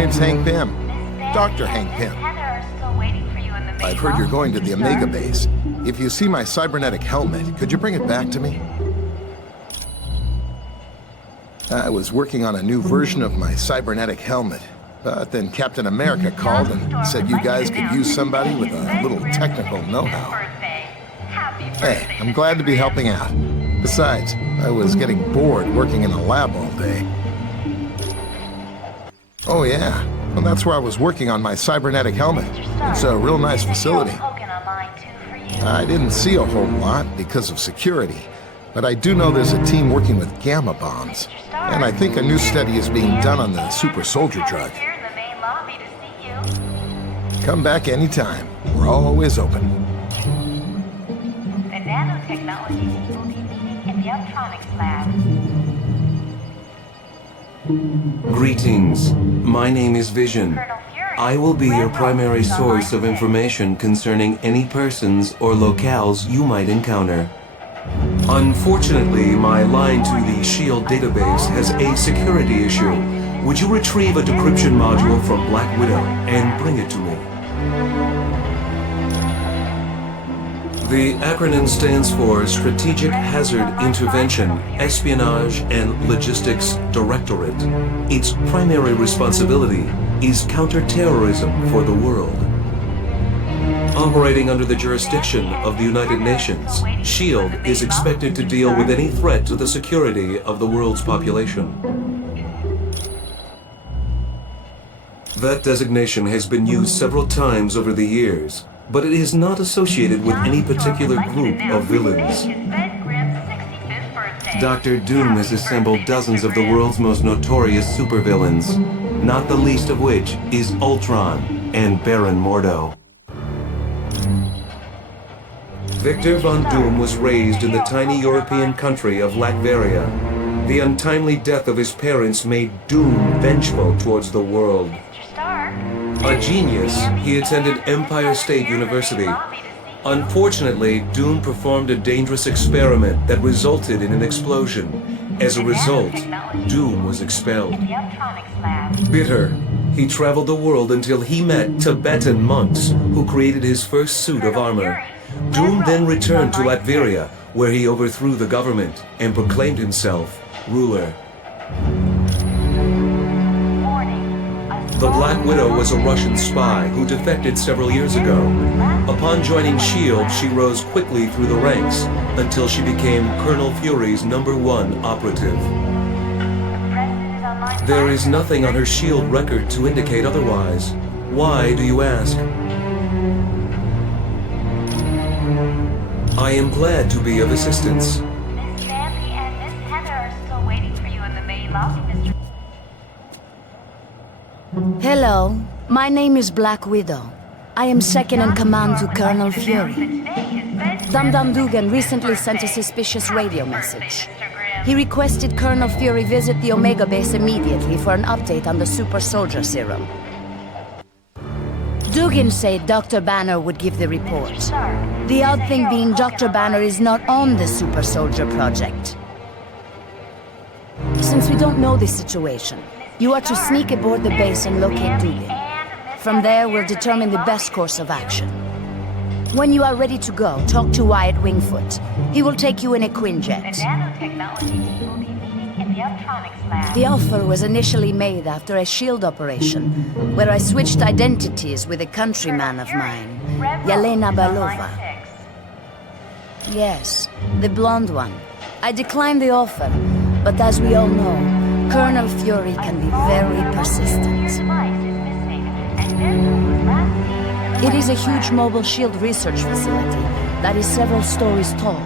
name's Hank Pym. Dr. Hank Pym. I've heard you're going to the Omega base. If you see my cybernetic helmet, could you bring it back to me? I was working on a new version of my cybernetic helmet, but then Captain America called and said you guys could use somebody with a little technical know-how. Hey, I'm glad to be helping out. Besides, I was getting bored working in a lab all day. Oh yeah, well that's where I was working on my cybernetic helmet. It's a real nice facility. I didn't see a whole lot because of security, but I do know there's a team working with gamma bombs. And I think a new study is being done on the super soldier drug. Come back anytime. We're always open. The nanotechnologies will be meeting in the electronics lab. Greetings. My name is Vision. I will be your primary source of information concerning any persons or locales you might encounter. Unfortunately, my line to the SHIELD database has a security issue. Would you retrieve a decryption module from Black Widow and bring it to me? The acronym stands for Strategic Hazard Intervention, Espionage and Logistics Directorate. Its primary responsibility is counterterrorism for the world. Operating under the jurisdiction of the United Nations, SHIELD is expected to deal with any threat to the security of the world's population. That designation has been used several times over the years, but it is not associated with any particular group of villains. Dr. Doom has assembled dozens of the world's most notorious supervillains, not the least of which is Ultron and Baron Mordo. Victor Von Doom was raised in the tiny European country of Latveria. The untimely death of his parents made Doom vengeful towards the world. A genius, he attended Empire State University. Unfortunately, Doom performed a dangerous experiment that resulted in an explosion. As a result, Doom was expelled. Bitter, he traveled the world until he met Tibetan monks who created his first suit of armor. Doom then returned to Latveria, where he overthrew the government and proclaimed himself ruler. The Black Widow was a Russian spy who defected several years ago. Upon joining SHIELD, she rose quickly through the ranks until she became Colonel Fury's #1 operative. There is nothing on her SHIELD record to indicate otherwise. Why, do you ask? I am glad to be of assistance. Miss Sandy and Miss Heather are still waiting for you in the main lobby, Mr. Hello, my name is Black Widow. I am second in command to Colonel Fury. Dum Dum Dugan recently sent a suspicious radio message. He requested Colonel Fury visit the Omega base immediately for an update on the super soldier serum. Dugan said Dr. Banner would give the report. The odd thing being Dr. Banner is not on the super soldier project. Since we don't know the situation, you are to sneak aboard the base and locate Dugan. From there, we'll determine the best course of action. When you are ready to go, talk to Wyatt Wingfoot. He will take you in a Quinjet. The offer was initially made after a SHIELD operation, where I switched identities with a countryman of mine, Yelena Belova. Yes, the blonde one. I declined the offer, but as we all know, Colonel Fury can be very persistent. It is a huge mobile SHIELD research facility that is several stories tall.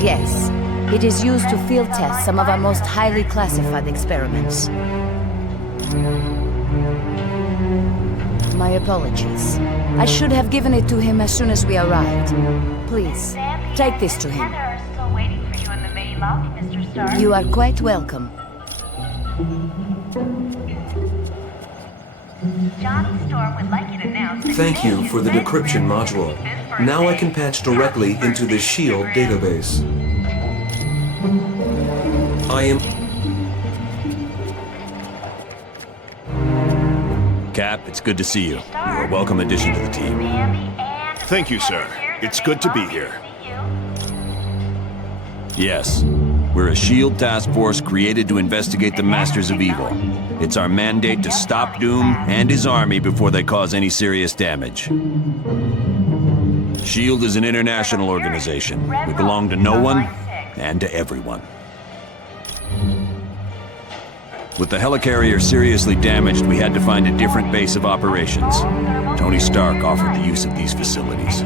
Yes, it is used to field test some of our most highly classified experiments. My apologies. I should have given it to him as soon as we arrived. Please, take this to him. You are quite welcome. Thank you for the decryption module. Now I can patch directly into the SHIELD database. Cap, it's good to see you. You're a welcome addition to the team. Thank you, sir. It's good to be here. Yes, we're a SHIELD task force created to investigate the Masters of Evil. It's our mandate to stop Doom and his army before they cause any serious damage. SHIELD is an international organization. We belong to no one and to everyone. With the helicarrier seriously damaged, we had to find a different base of operations. Tony Stark offered the use of these facilities.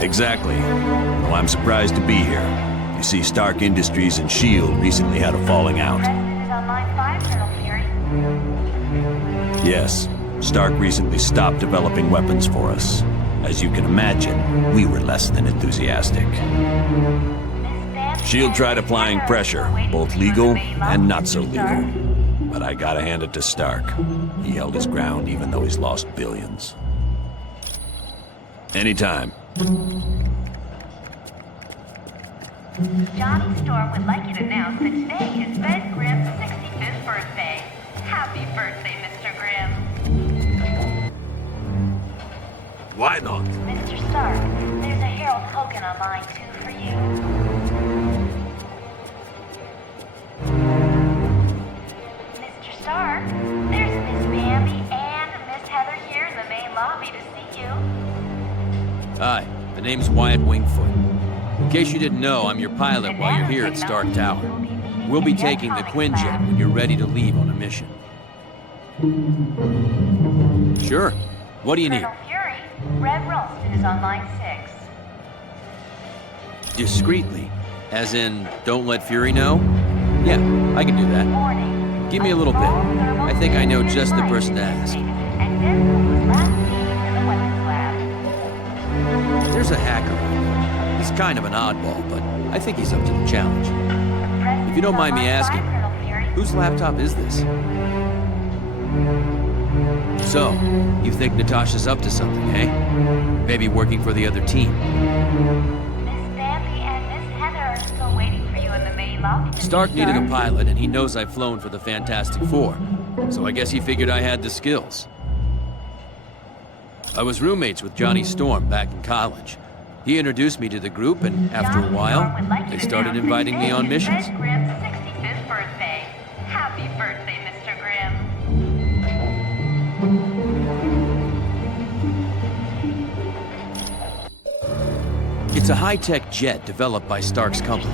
Exactly. Well, I'm surprised to be here. You see, Stark Industries and SHIELD recently had a falling out. Yes, Stark recently stopped developing weapons for us. As you can imagine, we were less than enthusiastic. SHIELD tried applying pressure, both legal and not so legal. But I gotta hand it to Stark. He held his ground even though he's lost billions. Anytime. Johnny Storm would like you to announce that today is Ben Grimm's 65th birthday. Happy birthday, Mr. Grimm. Why not? Mr. Stark, there's a Harold Hogan on line 2 for you. Mr. Stark, there's Miss Bambi and Miss Heather here in the main lobby to see you. Hi, the name's Wyatt Wingfoot. In case you didn't know, I'm your pilot while you're here at Stark Tower. We'll be taking the Quinjet when you're ready to leave on a mission. Sure. What do you need? Colonel Fury, Red Ralston is on line 6. Discreetly. As in, don't let Fury know? Yeah, I can do that. Warning. Give me a little bit. I think I know just the person to ask. And this was last seen in the weapons lab. There's a hacker I know. He's kind of an oddball, but I think he's up to the challenge. If you don't mind me asking, whose laptop is this? So, you think Natasha's up to something, eh? Maybe working for the other team. Miss Bambi and Miss Heather are still waiting for you in the main lobby. Stark needed a pilot, and he knows I've flown for the Fantastic Four. So I guess he figured I had the skills. I was roommates with Johnny Storm back in college. He introduced me to the group, and after a while, they started inviting me on missions. Ben Grimm's 65th birthday. Happy birthday, Mr. Grimm. It's a high-tech jet developed by Stark's company.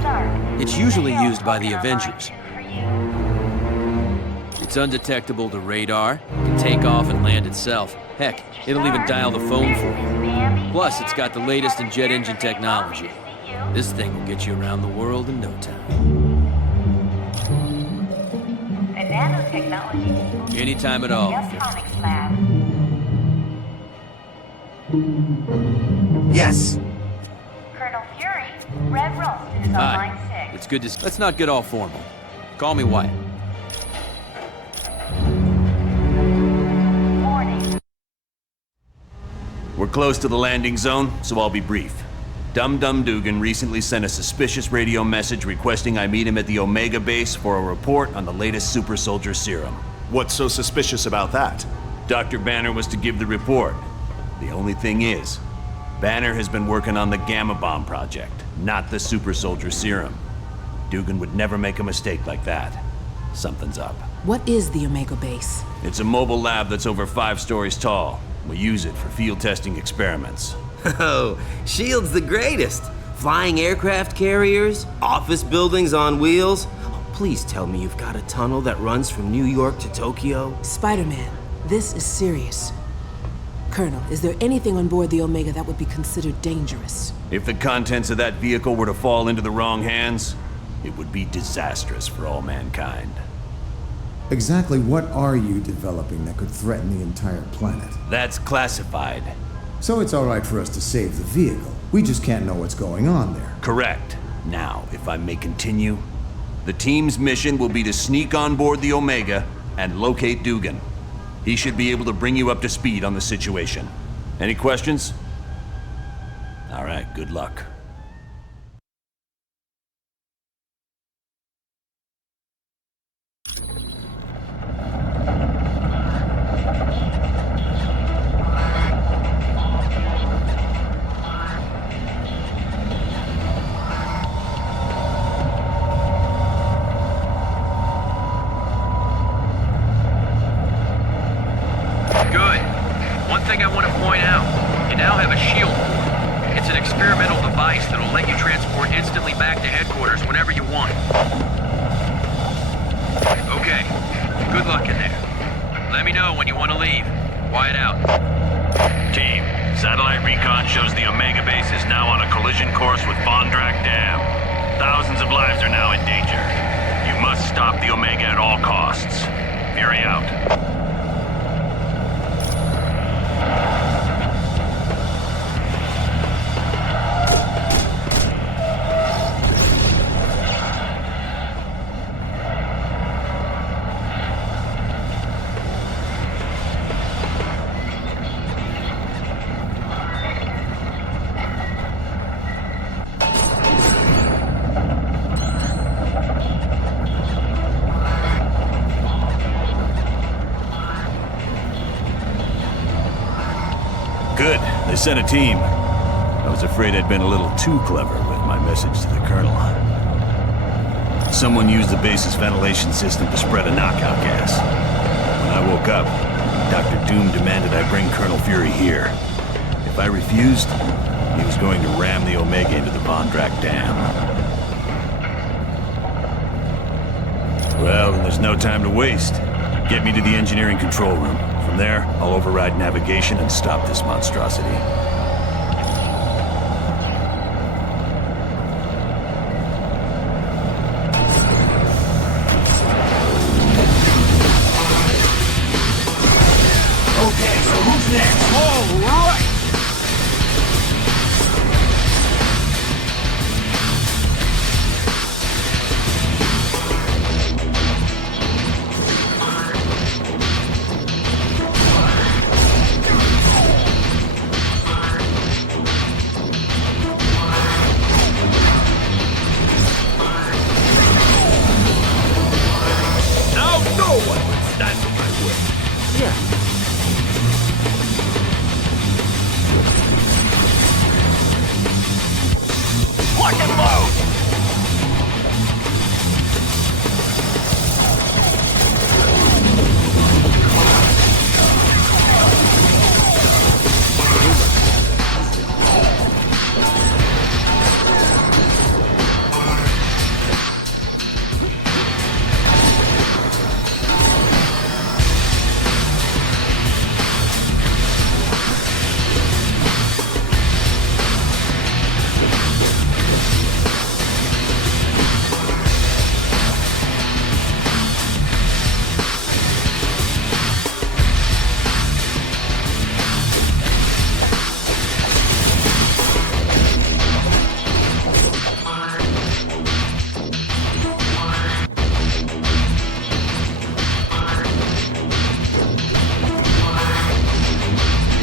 It's usually used by the Avengers. It's undetectable to radar, can take off and land itself. Heck, it'll even dial the phone for you. Plus, it's got the latest in jet engine technology. This thing will get you around the world in no time. The nanotechnology. Anytime at all. The Optronics Lab. Yes. Colonel Fury, Red Ralston is on Hi. line 6. It's good to... Let's not get all formal. Call me Wyatt. Warning. We're close to the landing zone, so I'll be brief. Dum Dum Dugan recently sent a suspicious radio message requesting I meet him at the Omega base for a report on the latest super soldier serum. What's so suspicious about that? Dr. Banner was to give the report. The only thing is, Banner has been working on the Gamma Bomb project, not the super soldier serum. Dugan would never make a mistake like that. Something's up. What is the Omega base? It's a mobile lab that's over 5 stories tall. We use it for field testing experiments. Oh, SHIELD's the greatest. Flying aircraft carriers, office buildings on wheels. Oh, please tell me you've got a tunnel that runs from New York to Tokyo. Spider-Man, this is serious. Colonel, is there anything on board the Omega that would be considered dangerous? If the contents of that vehicle were to fall into the wrong hands, it would be disastrous for all mankind. Exactly what are you developing that could threaten the entire planet? That's classified. So it's all right for us to save the vehicle. We just can't know what's going on there. Correct. Now, if I may continue, the team's mission will be to sneak on board the Omega and locate Dugan. He should be able to bring you up to speed on the situation. Any questions? All right, good luck. thing I want to point out. You now have a shield port. It's an experimental device that'll let you transport instantly back to headquarters whenever you want. Okay, good luck in there. Let me know when you want to leave. Wyatt out. Team, satellite recon shows the Omega base is now on a collision course with Bondrak Dam. Thousands of lives are now in danger. You must stop the Omega at all costs. Fury out. Good. They sent a team. I was afraid I'd been a little too clever with my message to the Colonel. Someone used the base's ventilation system to spread a knockout gas. When I woke up, Dr. Doom demanded I bring Colonel Fury here. If I refused, he was going to ram the Omega into the Bondrak Dam. Well, then there's no time to waste. Get me to the engineering control room. From there, I'll override navigation and stop this monstrosity. Okay, so who's next? All right! Lock and load!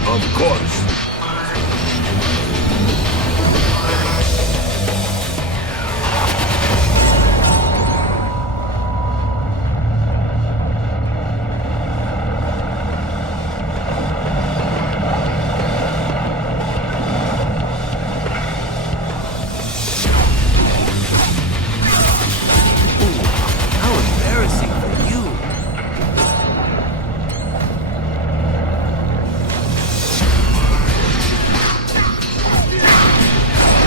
Of course. How embarrassing for you.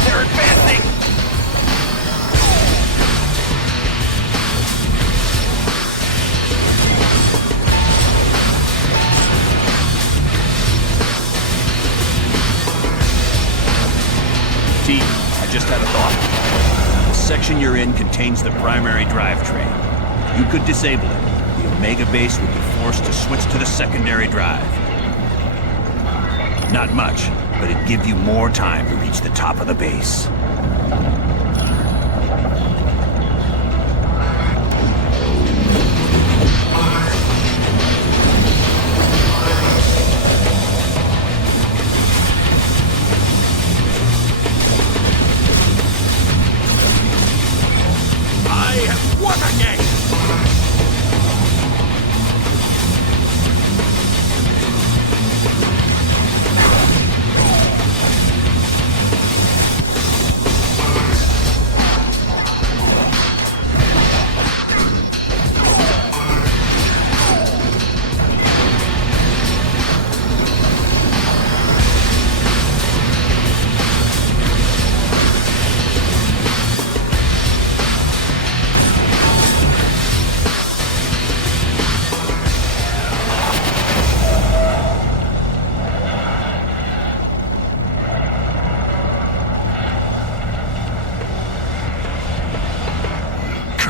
They're advancing! Team, I just had a thought. The section you're in contains the primary drivetrain. If you could disable it, the Omega base would be forced to switch to the secondary drive. Not much, but it'd give you more time to reach the top of the base. I have won again!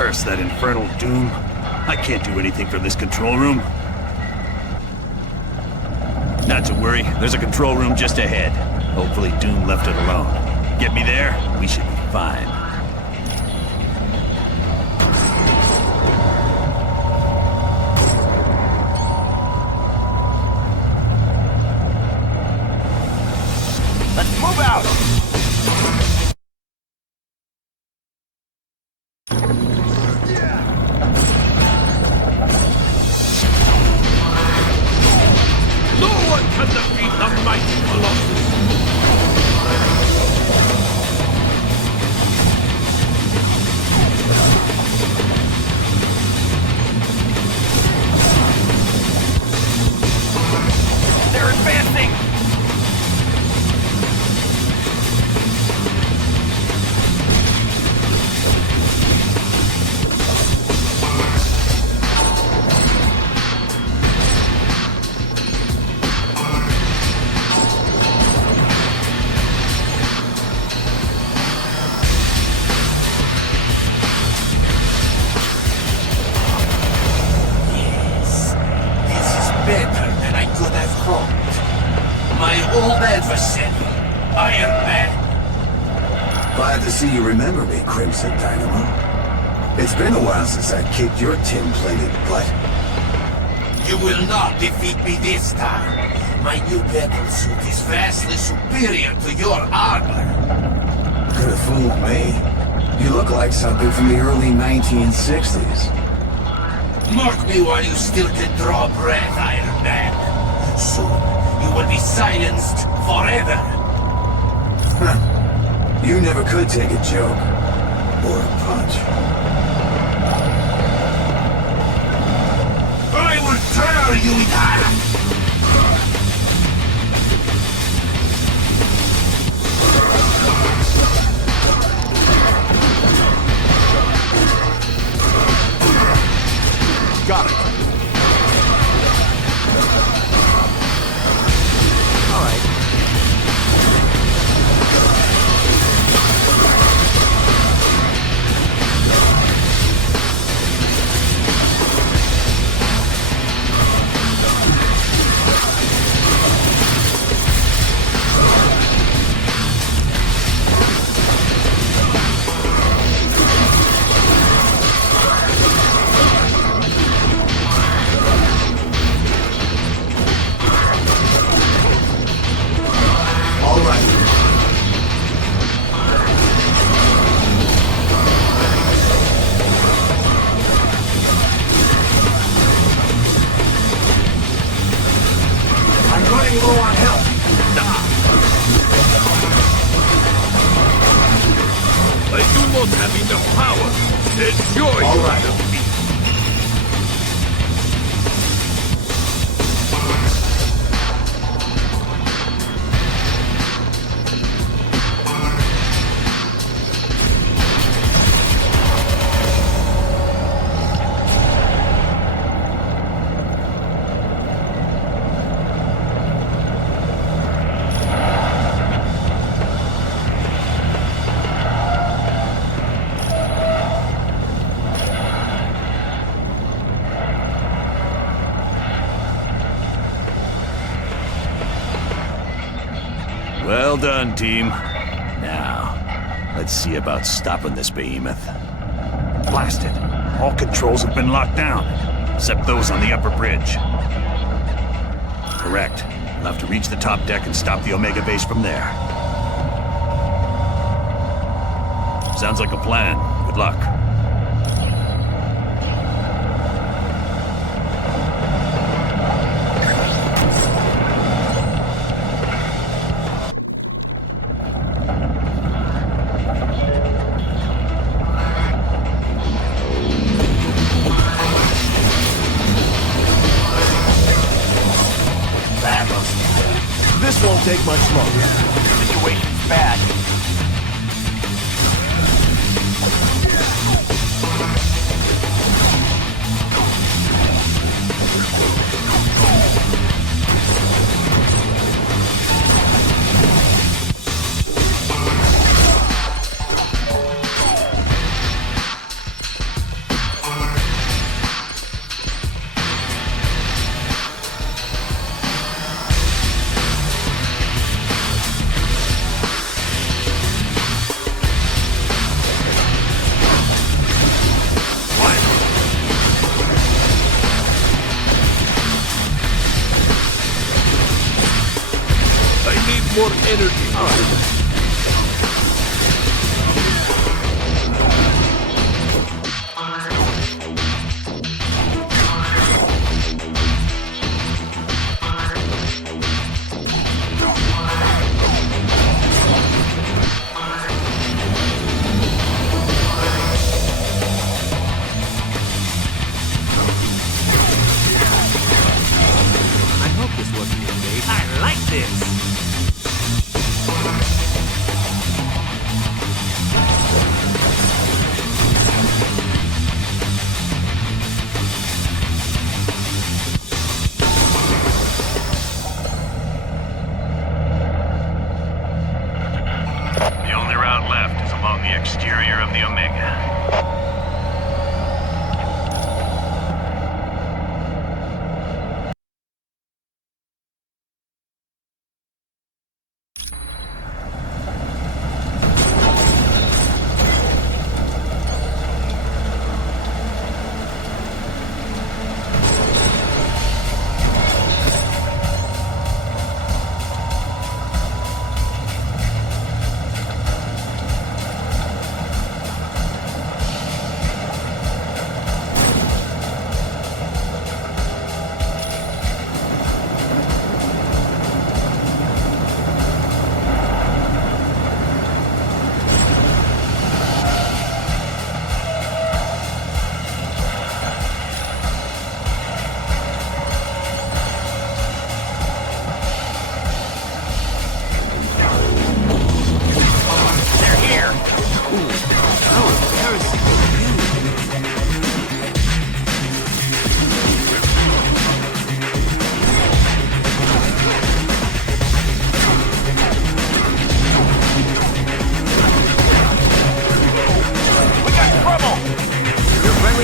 Curse that infernal Doom. I can't do anything from this control room. Not to worry, there's a control room just ahead. Hopefully Doom left it alone. Get me there, we should be fine. Let's move out! No one can defeat the mighty Colossus! They're advancing! Better than I could have hoped. My old adversary, Iron Man. Glad to see you remember me, Crimson Dynamo. It's been a while since I kicked your tin-plated butt. You will not defeat me this time. My new battle suit is vastly superior to your armor. Could have fooled me. You look like something from the early 1960s. Mark me while you still can draw breath, Iron Man. Soon, you will be silenced forever. Huh. You never could take a joke. Or a punch. I will tear you in half! Got it. All right. Low on health. I do not have enough power. Enjoy your defeat. Well done, team. Now, let's see about stopping this behemoth. Blasted. All controls have been locked down, except those on the upper bridge. Correct. We'll have to reach the top deck and stop the Omega base from there. Sounds like a plan. Good luck. This won't take much longer. Situation's bad. more energy. All right. I like this! The only route left is along the exterior of the Omega.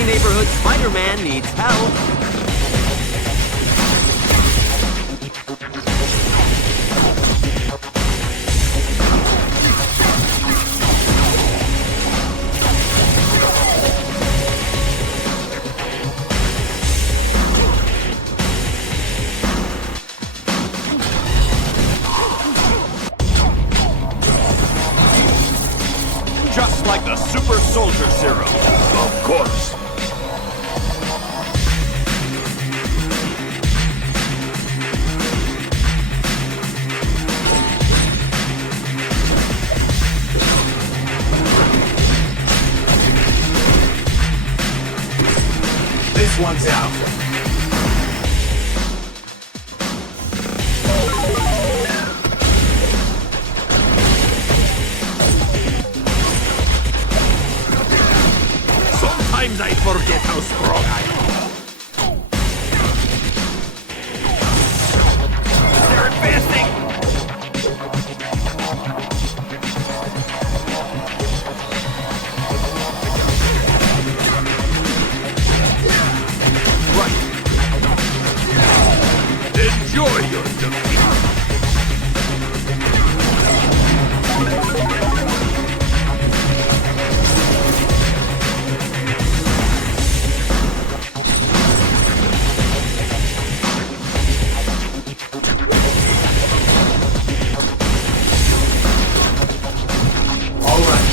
Neighborhood Spider-Man needs help. Just like the super soldier serum. Of course. This one's out. Sometimes I forget how strong I am. They're advancing! Enjoy your defeat! All right.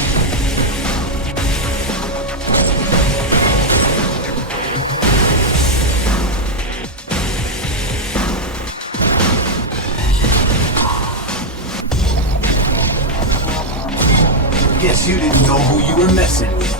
Guess you didn't know who you were messing with.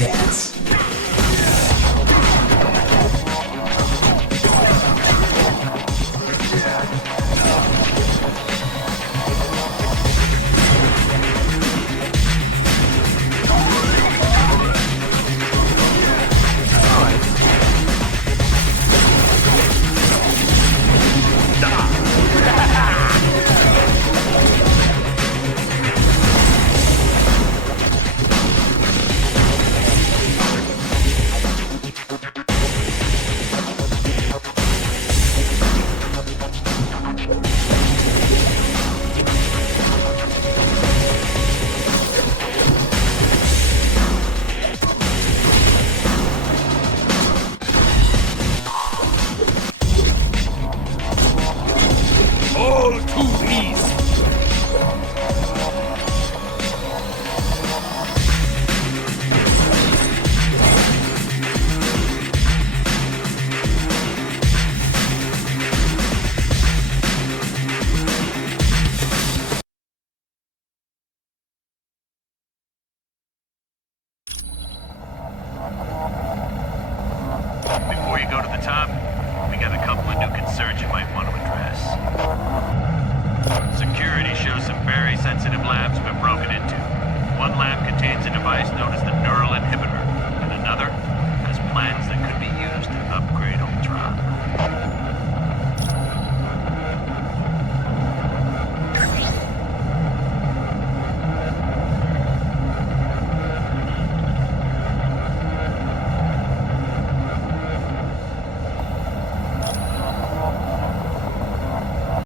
chance.